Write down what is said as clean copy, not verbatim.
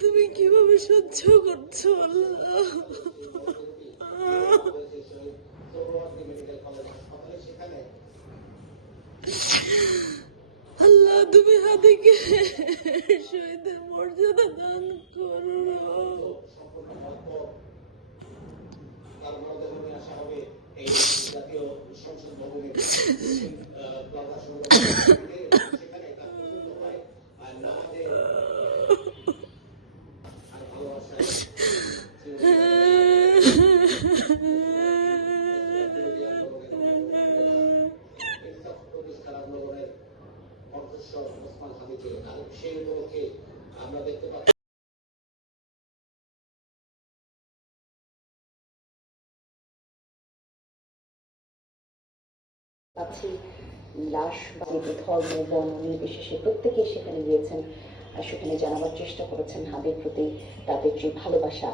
তুমি কিভাবে সহ্য করছো আল্লাহ? আল্লাহ তুমি হাদিকে শহীদের মর্যাদা দান করো। পাচ্ছি লাশ যে ধর্ম বর্ণ নির্বিশেষে প্রত্যেকেই সেখানে গিয়েছেন, সেখানে জানাবার চেষ্টা করেছেন হাদির প্রতি তাদের যে ভালোবাসা।